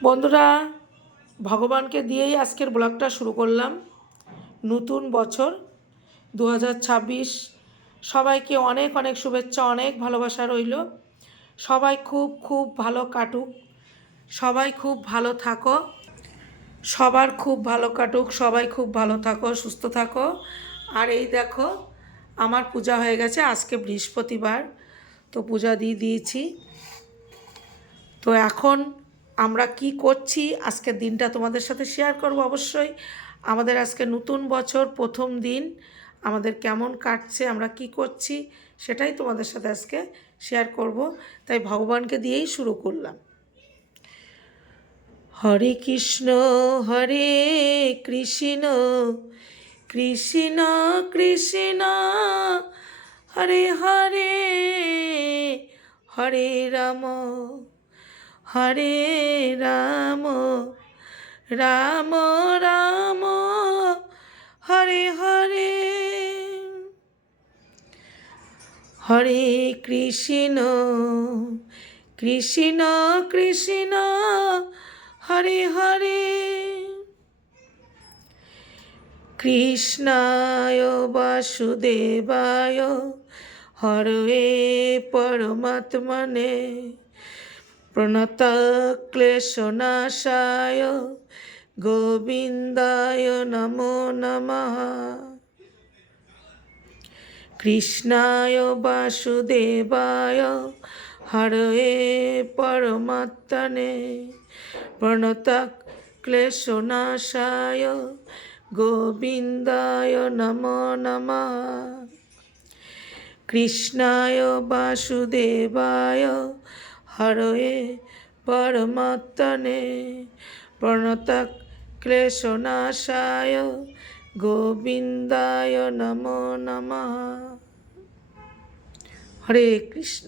বন্ধুরা, ভগবানকে দিয়েই আজকের ব্লগটা শুরু করলাম। নতুন বছর 2026, সবাইকে অনেক অনেক শুভেচ্ছা, অনেক ভালোবাসা রইল। সবাই খুব খুব ভালো কাটুক, সবাই খুব ভালো থাকো, সবার খুব ভালো কাটুক, সবাই খুব ভালো থাকো, সুস্থ থাকো। আর এই দেখো, আমার পূজা হয়ে গেছে। আজকে বৃহস্পতিবার, তো পূজা দিয়ে দিয়েছি। তো এখন আমরা কি করছি আজকের দিনটা তোমাদের সাথে শেয়ার করব অবশ্যই। আমাদের আজকে নতুন বছর, প্রথম দিন। আমাদের কেমন কাটছে, আমরা কি করছি, সেটাই তোমাদের সাথে আজকে শেয়ার করব। তাই ভগবানকে দিয়েই শুরু করলাম। হরে কৃষ্ণ হরে কৃষ্ণ, কৃষ্ণ কৃষ্ণ হরে হরে, হরে রাম হরে রাম, রাম রাম হরে হরে। হরে কৃষ্ণ কৃষ্ণ কৃষ্ণ হরে হরে, কৃষ্ণায় বাসুদেবায় হরে পরমাত্মনে প্রণতক্লেশনাশায় গোবিন্দায় নমো নমঃ। কৃষ্ণায় বাসুদেবায় হরে পরমাত্মনে প্রণতক্লেশনাশায় গোবিন্দায় নমো নমঃ। কৃষ্ণায় বাসুদেবায় হরে পরমাত্মনে প্রণতক্লেশনাশায় গোবিন্দায় নমো নমঃ। হরে কৃষ্ণ।